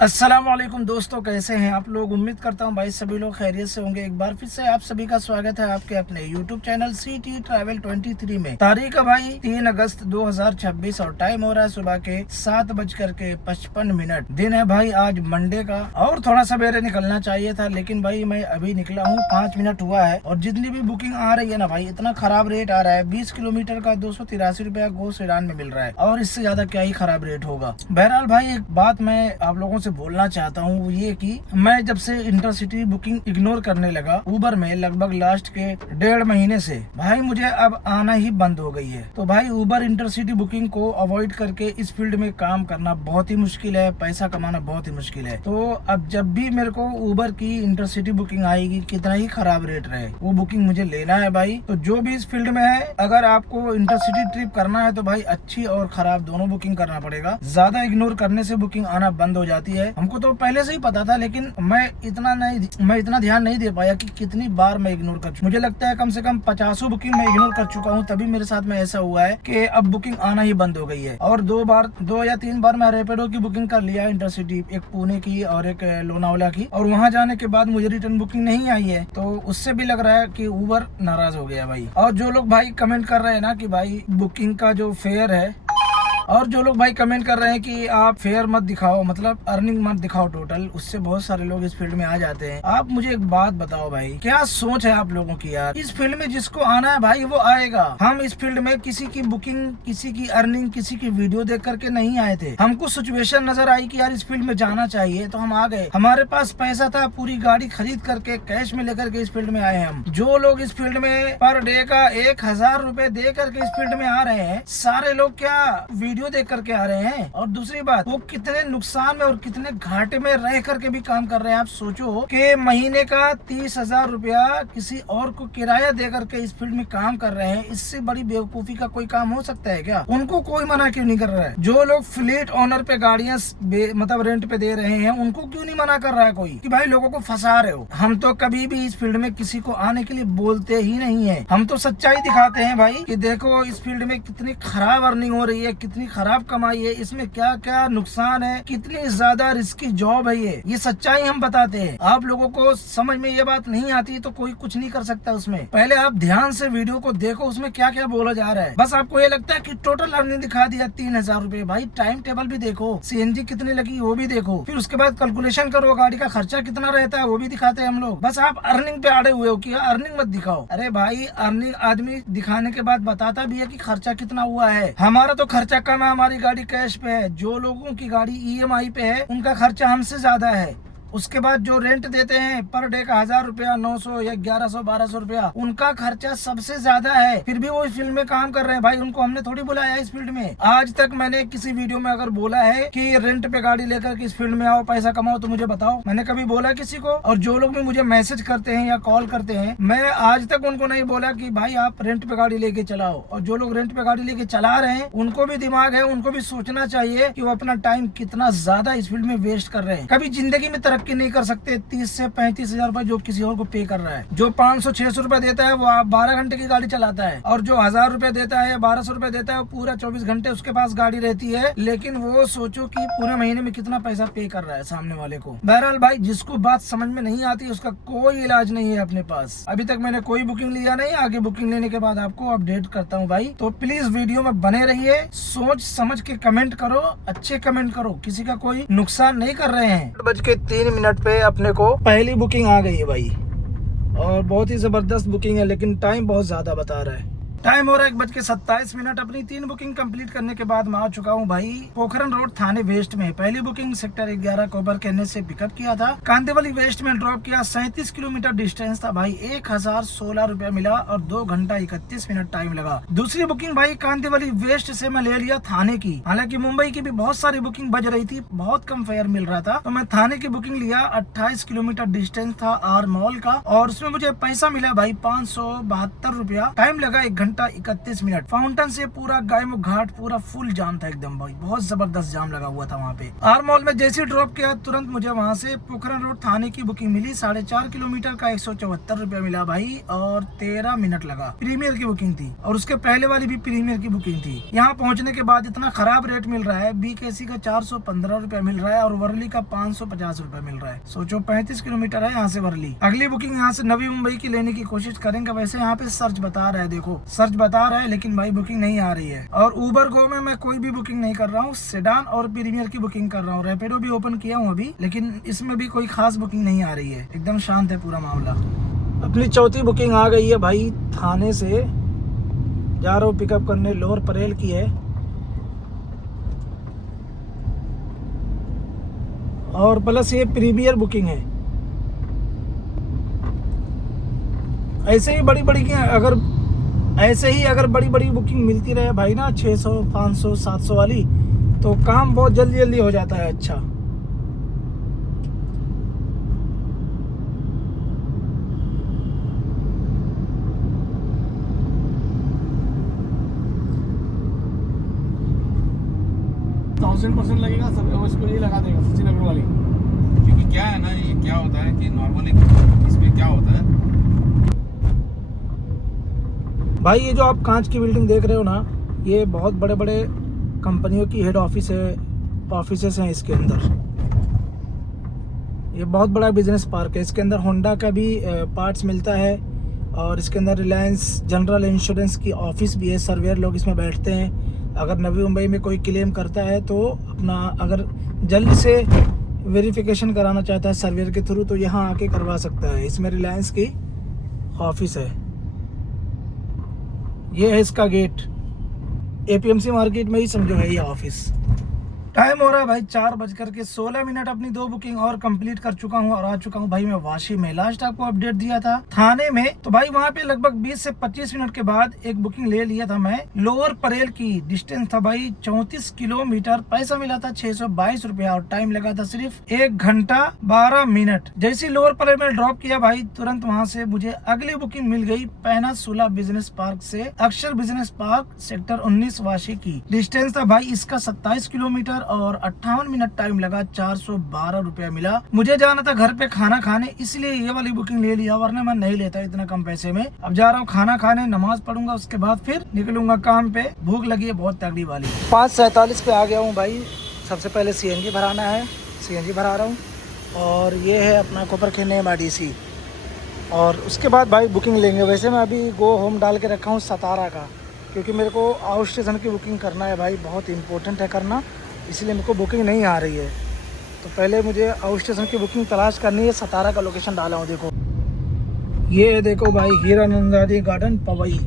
अस्सलामुअलैकुम दोस्तों, कैसे हैं आप लोग। उम्मीद करता हूं भाई सभी लोग खैरियत से होंगे। एक बार फिर से आप सभी का स्वागत है आपके अपने YouTube चैनल सिटी ट्रैवल 23 में। तारीख है भाई 3 अगस्त 2026 और टाइम हो रहा है सुबह के 7:55। दिन है भाई आज मंडे का, और थोड़ा सवेरे निकलना चाहिए था, लेकिन भाई मैं अभी निकला हूँ, 5 मिनट हुआ है। और जितनी भी बुकिंग आ रही है ना भाई, इतना खराब रेट आ रहा है। 20 किलोमीटर का 283 रुपया गो सेडान में मिल रहा है, और इससे ज्यादा क्या ही खराब रेट होगा। बहरहाल भाई एक बात मैं आप लोगों से बोलना चाहता हूँ, वो ये कि मैं जब से इंटरसिटी बुकिंग इग्नोर करने लगा उबर में लगभग लास्ट के 1.5 महीने से, भाई मुझे अब आना ही बंद हो गई है। तो भाई उबर इंटरसिटी बुकिंग को अवॉइड करके इस फील्ड में काम करना बहुत ही मुश्किल है, पैसा कमाना बहुत ही मुश्किल है। तो अब जब भी मेरे को उबर की इंटरसिटी बुकिंग आएगी, कितना ही खराब रेट रहे, वो बुकिंग मुझे लेना है भाई। तो जो भी इस फील्ड में है, अगर आपको इंटरसिटी ट्रिप करना है तो भाई अच्छी और खराब दोनों बुकिंग करना पड़ेगा। ज्यादा इग्नोर करने से बुकिंग आना बंद हो जाती है। हमको तो पहले से ही पता था, लेकिन मैं इतना ध्यान नहीं दे पाया कि कितनी बार मैं इग्नोर कर चुका। मुझे लगता है कम से कम 50 बुकिंग मैं इग्नोर कर चुका हूँ, तभी मेरे साथ में ऐसा हुआ है कि अब बुकिंग आना ही बंद हो गई है। और 2 या 3 बार मैं रैपिडो की बुकिंग कर लिया इंटरसिटी, एक पुणे की और एक लोनावला की, और वहाँ जाने के बाद मुझे रिटर्न बुकिंग नहीं आई है। तो उससे भी लग रहा है कि उबर नाराज हो गया भाई। और जो लोग भाई कमेंट कर रहे हैं ना कि भाई बुकिंग का जो फेयर है, और जो लोग भाई कमेंट कर रहे हैं कि आप फेयर मत दिखाओ, मतलब अर्निंग मत दिखाओ टोटल, उससे बहुत सारे लोग इस फील्ड में आ जाते हैं। आप मुझे एक बात बताओ भाई, क्या सोच है आप लोगों की यार। इस फील्ड में जिसको आना है भाई वो आएगा। हम इस फील्ड में किसी की बुकिंग, किसी की अर्निंग, किसी की वीडियो देख करके नहीं आए थे। हमको सिचुएशन नजर आई कि यार इस फील्ड में जाना चाहिए, तो हम आ गए। हमारे पास पैसा था, पूरी गाड़ी खरीद करके कैश में लेकर के इस फील्ड में आए हम। जो लोग इस फील्ड में पर डे का 1000 रुपए दे करके इस फील्ड में आ रहे हैं, सारे लोग क्या वीडियो देख करके आ रहे हैं। और दूसरी बात, वो कितने नुकसान में और कितने घाटे में रह करके भी काम कर रहे हैं। आप सोचो कि महीने का 30,000 रुपया किसी और को किराया दे करके इस फील्ड में काम कर रहे हैं। इससे बड़ी बेवकूफी का कोई काम हो सकता है क्या। उनको कोई मना क्यों नहीं कर रहा है। जो लोग फ्लीट ऑनर पे गाड़ियां मतलब रेंट पे दे रहे हैं, उनको क्यों नहीं मना कर रहा है कोई कि भाई लोगों को फंसा रहे हो। हम तो कभी भी इस फील्ड में किसी को आने के लिए बोलते ही नहीं है। हम तो सच्चाई दिखाते हैं भाई कि देखो इस फील्ड में कितनी खराब अर्निंग हो रही है, कितनी खराब कमाई है, इसमें क्या क्या नुकसान है, कितनी ज्यादा रिस्की जॉब है ये सच्चाई हम बताते हैं। आप लोगों को समझ में ये बात नहीं आती तो कोई कुछ नहीं कर सकता उसमें। पहले आप ध्यान से वीडियो को देखो, उसमें क्या क्या बोला जा रहा है। बस आपको ये लगता है कि टोटल अर्निंग दिखा दिया 3,000 रुपए, भाई टाइम टेबल भी देखो, सीएनजी कितनी लगी वो भी देखो, फिर उसके बाद कैलकुलेशन करो गाड़ी का खर्चा कितना रहता है वो भी दिखाते हैं हम लोग। बस आप अर्निंग पे अड़े हुए हो कि अर्निंग मत दिखाओ। अरे भाई अर्निंग आदमी दिखाने के बाद बताता भी है कि खर्चा कितना हुआ है। हमारा तो खर्चा कम है, हमारी गाड़ी कैश पे है। जो लोगों की गाड़ी ईएमआई पे है उनका खर्चा हमसे ज्यादा है। उसके बाद जो रेंट देते हैं पर डे का 1000 रुपया, 900 या 1100-1200 रुपया, उनका खर्चा सबसे ज्यादा है। फिर भी वो इस फील्ड में काम कर रहे हैं भाई, उनको हमने थोड़ी बुलाया इस फील्ड में। आज तक मैंने किसी वीडियो में अगर बोला है कि रेंट पे गाड़ी लेकर के इस फील्ड में आओ पैसा कमाओ, तो मुझे बताओ, मैंने कभी बोला किसी को। और जो लोग भी मुझे मैसेज करते हैं या कॉल करते हैं, मैं आज तक उनको नहीं बोला कि भाई आप रेंट पे गाड़ी लेके चलाओ। और जो लोग रेंट पे गाड़ी लेके चला रहे हैं, उनको भी दिमाग है, उनको भी सोचना चाहिए कि वो अपना टाइम कितना ज्यादा इस फील्ड में वेस्ट कर रहे हैं। कभी जिंदगी में तरक्की नहीं कर सकते 30 से 35,000 रुपए जो किसी और को पे कर रहा है। जो 500-600 रुपए देता है वो 12 घंटे की गाड़ी चलाता है, और जो 1000 रुपए देता है या 1200 रुपए देता है वो पूरा 24 घंटे उसके पास गाड़ी रहती है। लेकिन वो सोचो कि पूरे महीने में कितना पैसा पे कर रहा है सामने वाले को। बहरहाल भाई जिसको बात समझ में नहीं आती उसका कोई इलाज नहीं है अपने पास। अभी तक मैंने कोई बुकिंग लिया नहीं, आगे बुकिंग लेने के बाद आपको अपडेट करता हूँ भाई। तो प्लीज वीडियो में बने रहिए, सोच समझ के कमेंट करो, अच्छे कमेंट करो, किसी का कोई नुकसान नहीं कर रहे हैं। 8:03 पे अपने को पहली बुकिंग आ गई है भाई, और बहुत ही जबरदस्त बुकिंग है, लेकिन टाइम बहुत ज्यादा बता रहा है। टाइम हो रहा है 1:27। अपनी 3 बुकिंग कंप्लीट करने के बाद मैं आ चुका हूँ भाई पोखरन रोड थाने वेस्ट में। पहली बुकिंग सेक्टर 11 कोबर कहने से पिकअप किया था, कांदिवली वेस्ट में ड्रॉप किया। 37 किलोमीटर डिस्टेंस था भाई, 1016 रुपया मिला और 2 घंटा 31 मिनट टाइम लगा। दूसरी बुकिंग भाई कांदिवली वेस्ट से मैं ले लिया थाने की। हालांकि मुंबई की भी बहुत सारी बुकिंग बज रही थी, बहुत कम फेयर मिल रहा था, तो मैं थाने की बुकिंग लिया। 28 किलोमीटर डिस्टेंस था आर मॉल का, और उसमें मुझे पैसा मिला भाई 572 रुपया। टाइम लगा 1 घंटा घंटा 31 मिनट। फाउंटेन से पूरा गायमो घाट पूरा फुल जाम था एकदम भाई, बहुत जबरदस्त जाम लगा हुआ था वहाँ पे। आर मॉल में जैसे ड्रॉप किया तुरंत मुझे वहाँ से पोखरण रोड थाने की बुकिंग मिली। 4.5 किलोमीटर का 174 रुपया मिला भाई, और 13 मिनट लगा। प्रीमियर की बुकिंग थी और उसके पहले वाली भी प्रीमियर की बुकिंग थी। यहाँ पहुँचने के बाद इतना खराब रेट मिल रहा है, BKC का 415 रुपया मिल रहा है और वर्ली का 550 रुपया मिल रहा है। सोचो 35 किलोमीटर है यहाँ से वर्ली। अगली बुकिंग यहाँ से नवी मुंबई की लेने की कोशिश करेंगे। वैसे यहाँ पे सर्च बता रहा है, देखो सर्च बता रहा है, लेकिन भाई बुकिंग नहीं आ रही है। और उबर गो में मैं कोई भी बुकिंग नहीं कर रहा हूँ, सेडान और प्रीमियर की बुकिंग कर रहा हूँ। रैपिडो भी ओपन किया हूँ अभी, लेकिन इसमें भी कोई खास बुकिंग नहीं आ रही है, एकदम शांत है पूरा मामला। अपनी चौथी बुकिंग आ गई है भाई, थाने से जा रहा हूँ पिकअप करने, लोअर परेल की है। और प्लस ये प्रीमियर बुकिंग है। ऐसे ही बड़ी बड़ी अगर बड़ी बड़ी बुकिंग मिलती रहे भाई ना, 600 500 700 वाली, तो काम बहुत जल्दी जल्दी हो जाता है। अच्छा %100% लगेगा, सब इसको ये लगा देगा सचिनगर वाली। क्योंकि क्या है ना, ये क्या होता है कि नॉर्मली इसमें क्या होता है भाई, ये जो आप कांच की बिल्डिंग देख रहे हो ना, ये बहुत बड़े बड़े कंपनियों की हेड ऑफिस है, ऑफिसेस हैं इसके अंदर। ये बहुत बड़ा बिजनेस पार्क है। इसके अंदर होंडा का भी पार्ट्स मिलता है, और इसके अंदर रिलायंस जनरल इंश्योरेंस की ऑफिस भी है। सर्वेयर लोग इसमें बैठते हैं। अगर नवी मुंबई में कोई क्लेम करता है तो अपना अगर जल्दी से वेरिफिकेशन कराना चाहता है सर्वेयर के थ्रू, तो यहाँ आके करवा सकता है। इसमें रिलायंस की ऑफिस है। ये है इसका गेट, APMC मार्केट में ही समझो है ये ऑफिस। टाइम हो रहा है भाई 4:16। अपनी 2 बुकिंग और कंप्लीट कर चुका हूँ और आ चुका हूँ भाई मैं वाशी में। लास्ट आपको अपडेट दिया था थाने में, तो भाई वहाँ पे लगभग 20 से 25 मिनट के बाद एक बुकिंग ले लिया था मैं, लोअर परेल की। डिस्टेंस था भाई 34 किलोमीटर। पैसा मिला था 622 रुपया और टाइम लगा था सिर्फ 1 घंटा 12 मिनट। जैसे लोअर परेल में ड्रॉप किया भाई, तुरंत वहाँ से मुझे अगली बुकिंग मिल गई पेनिनसुला बिजनेस पार्क से, अक्षर बिजनेस पार्क सेक्टर 19 वाशी की। डिस्टेंस था भाई इसका 27 किलोमीटर और 58 मिनट टाइम लगा। 412 रुपया मिला। मुझे जाना था घर पे खाना खाने, इसलिए ये वाली बुकिंग ले लिया, वरना मैं नहीं लेता इतना कम पैसे में। अब जा रहा हूँ खाना खाने, नमाज पढ़ूंगा, उसके बाद फिर निकलूंगा काम पे। भूख लगी है बहुत तगड़ी वाली। 5:47 पे आ गया हूँ भाई। सबसे पहले CNG भराना है, CNG भरा रहा हूँ। और ये है अपना कोपरखैनी MIDC, और उसके बाद भाई बुकिंग लेंगे। वैसे मैं अभी गो होम डाल के रखा हूँ सतारा का, क्योंकि मेरे को आउट स्टेशन की बुकिंग करना है भाई, बहुत इंपॉर्टेंट है करना, इसलिए मेरे को बुकिंग नहीं आ रही है। तो पहले मुझे आउट स्टेशन की बुकिंग तलाश करनी है। सतारा का लोकेशन डाला हूँ, देखो ये देखो भाई, हीरानंदानी गार्डन पवई।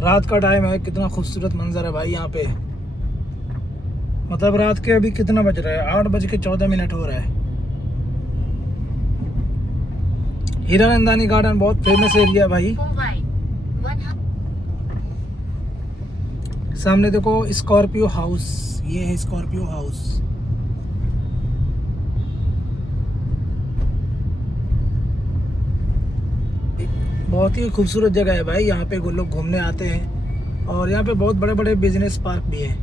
रात का टाइम है, कितना खूबसूरत मंजर है भाई यहाँ पे। मतलब रात के अभी कितना बज रहा है, 8:14 हो रहा है। हीरानंदानी गार्डन बहुत फेमस एरिया भाई। सामने देखो स्कॉर्पियो हाउस, ये है स्कॉर्पियो हाउस। बहुत ही खूबसूरत जगह है भाई, यहाँ पे लोग घूमने आते हैं, और यहाँ पे बहुत बड़े बड़े बिजनेस पार्क भी हैं।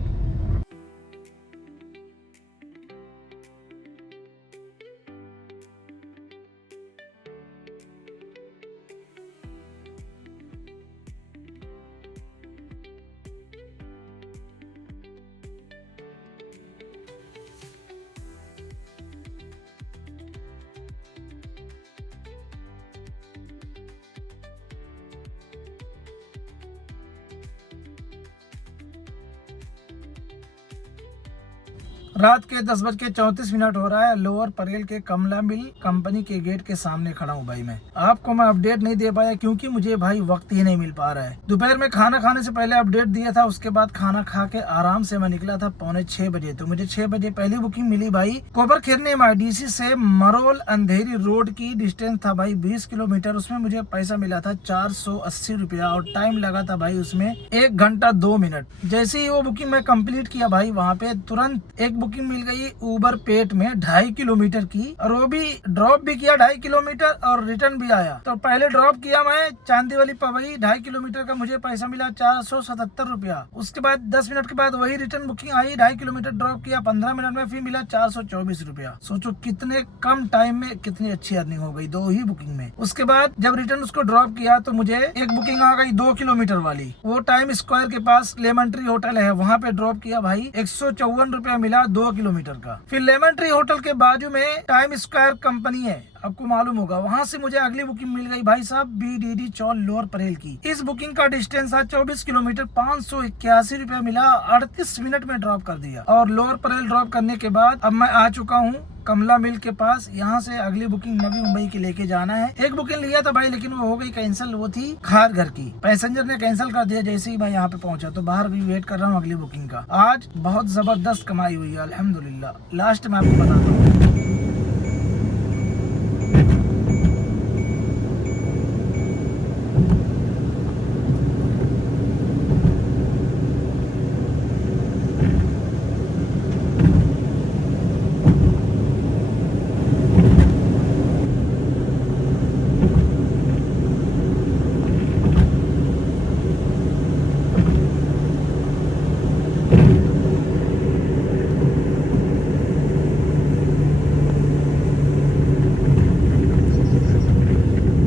रात के 10:34 हो रहा है। लोअर परेल के कमला मिल कंपनी के गेट के सामने खड़ा हूँ भाई मैं। आपको मैं अपडेट नहीं दे पाया क्योंकि मुझे भाई वक्त ही नहीं मिल पा रहा है। दोपहर में खाना खाने से पहले अपडेट दिया था, उसके बाद खाना खा के आराम से मैं निकला था 5:45 बजे। तो मुझे 6 बजे पहली बुकिंग मिली भाई कोपरखैनी MIDC से मरोल अंधेरी रोड की। डिस्टेंस था भाई 20 किलोमीटर। उसमें मुझे पैसा मिला था 480 रुपया और टाइम लगा था भाई उसमें 1 घंटा 2 मिनट। जैसे ही वो बुकिंग मैं कंप्लीट किया भाई, वहाँ पे तुरंत एक बुकिंग मिल गई ऊबर पेट में 2.5 किलोमीटर की, और वो भी ड्रॉप भी किया 2.5 किलोमीटर और रिटर्न भी आया। तो पहले ड्रॉप किया मैं चांदी वाली पवई, 2.5 किलोमीटर का मुझे पैसा मिला 477 रुपया। उसके बाद 10 मिनट के बाद वही रिटर्न बुकिंग आई, 2.5 किलोमीटर ड्रॉप किया, 15 मिनट में फिर मिला 424 रुपया। सोचो कितने कम टाइम में कितनी अच्छी अर्निंग हो गई 2 ही बुकिंग में। उसके बाद जब रिटर्न उसको ड्रॉप किया तो मुझे एक बुकिंग आ गई 2 किलोमीटर वाली, वो टाइम स्क्वायर के पास लेमन ट्री होटल है, वहाँ पे ड्रॉप किया भाई, 154 रुपया मिला 2 किलोमीटर का। फिर लेमन ट्री होटल के बाजू में टाइम स्क्वायर कंपनी है, आपको मालूम होगा, वहाँ से मुझे अगली बुकिंग मिल गई भाई साहब BDD चौल लोअर परेल की। इस बुकिंग का डिस्टेंस था 24 किलोमीटर, 581 रुपया मिला, 38 मिनट में ड्रॉप कर दिया। और लोअर परेल ड्रॉप करने के बाद अब मैं आ चुका हूँ कमला मिल के पास। यहाँ से अगली बुकिंग नवी मुंबई की लेके जाना है। एक बुकिंग लिया था भाई लेकिन वो हो गई कैंसिल, वो थी खार घर की, पैसेंजर ने कैंसिल कर दिया जैसे ही मैं यहाँ पे पहुंचा। तो बाहर भी वेट कर रहा हूँ अगली बुकिंग का। आज बहुत जबरदस्त कमाई हुई है अल्हम्दुलिल्लाह। लास्ट में आपको बताता हूँ।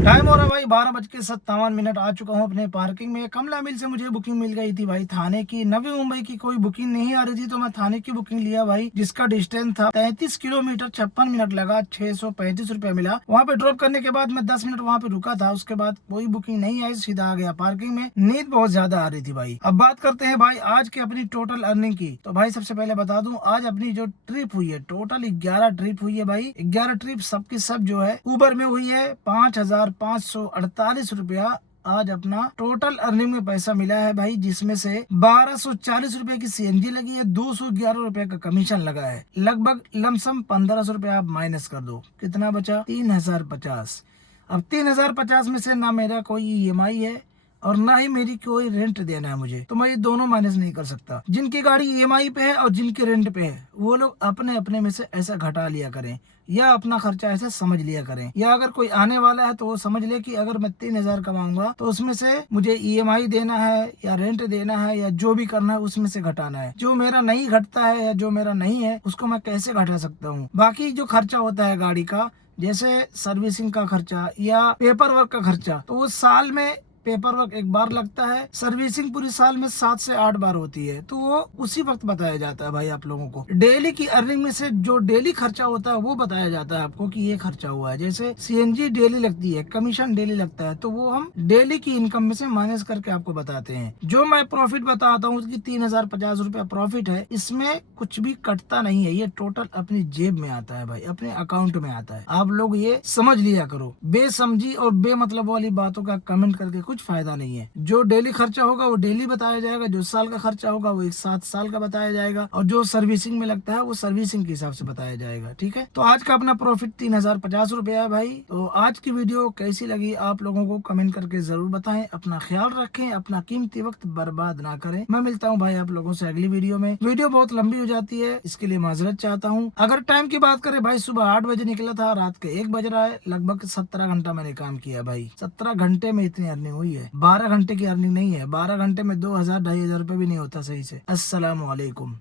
टाइम हो रहा भाई 12:57। आ चुका हूँ अपने पार्किंग में। कमला मिल से मुझे बुकिंग मिल गई थी भाई थाने की। नवी मुंबई की कोई बुकिंग नहीं आ रही थी तो मैं थाने की बुकिंग लिया भाई, जिसका डिस्टेंस था 33 किलोमीटर, 56 मिनट लगा, 635 रुपया मिला। वहाँ पे ड्रॉप करने के बाद मैं 10 मिनट वहाँ पे रुका था। उसके बाद कोई बुकिंग नहीं आई, सीधा आ गया पार्किंग में। नींद बहुत ज्यादा आ रही थी भाई। अब बात करते हैं भाई आज की अपनी टोटल अर्निंग की। तो भाई सबसे पहले बता दूं, आज अपनी जो ट्रिप हुई है टोटल 11 ट्रिप हुई है भाई। 11 ट्रिप सबकी सब जो है ऊबर में हुई है। 5,548 रुपया आज अपना टोटल अर्निंग में पैसा मिला है भाई, जिसमें से 1240 रुपए की CNG लगी है, 211 रुपए का कमीशन लगा है, लगभग लमसम 1500 रुपया आप माइनस कर दो, कितना बचा 3050। अब 3050 में से ना मेरा कोई EMI है और ना ही मेरी कोई रेंट देना है मुझे, तो मैं ये दोनों मैनेज नहीं कर सकता। जिनकी गाड़ी EMI पे है और जिनके रेंट पे है वो लोग अपने अपने में से ऐसा घटा लिया करें या अपना खर्चा ऐसे समझ लिया करें। या अगर कोई आने वाला है तो वो समझ ले कि अगर मैं 3000 कमाऊंगा तो उसमें से मुझे EMI देना है या रेंट देना है या जो भी करना है उसमें से घटाना है। जो मेरा नहीं घटता है या जो मेरा नहीं है उसको मैं कैसे घटा सकता हूँ। बाकी जो खर्चा होता है गाड़ी का, जैसे सर्विसिंग का खर्चा या पेपर वर्क का खर्चा, तो वो साल में पेपर वर्क एक बार लगता है, सर्विसिंग पूरी साल में 7 से 8 बार होती है, तो वो उसी वक्त बताया जाता है भाई आप लोगों को। डेली की अर्निंग में से जो डेली खर्चा होता है वो बताया जाता है आपको कि ये खर्चा हुआ है। जैसे CNG डेली लगती है, कमीशन डेली लगता है, तो वो हम डेली की इनकम में से माइनस करके आपको बताते हैं। जो मैं प्रॉफिट बताता हूँ उसकी 3050 रुपया प्रॉफिट है, इसमें कुछ भी कटता नहीं है, ये टोटल अपनी जेब में आता है भाई, अपने अकाउंट में आता है। आप लोग ये समझ लिया करो। बेसमझी और बेमतलब वाली बातों का कमेंट करके कुछ फायदा नहीं है। जो डेली खर्चा होगा वो डेली बताया जाएगा, जो साल का खर्चा होगा वो 7 साल का बताया जाएगा, और जो सर्विसिंग में लगता है वो सर्विसिंग के हिसाब से बताया जाएगा। ठीक है, तो आज का अपना प्रॉफिट 3050 रुपया है भाई। तो आज की वीडियो कैसी लगी आप लोगों को कमेंट करके जरूर बताएं। अपना ख्याल रखें, अपना कीमती वक्त बर्बाद ना करें। मैं मिलता हूँ भाई आप लोगों से अगली वीडियो में। वीडियो बहुत लंबी हो जाती है, इसके लिए माजरत चाहता हूँ। अगर टाइम की बात करें भाई, सुबह 8 बजे निकला था, रात के 1 बज रहा है, लगभग 17 घंटा मैंने काम किया भाई। 17 घंटे में इतनी अर्निंग हुई है। 12 घंटे की अर्निंग नहीं है। 12 घंटे में 2000-2500 रुपए भी नहीं होता सही से। अस्सलाम वालेकुम।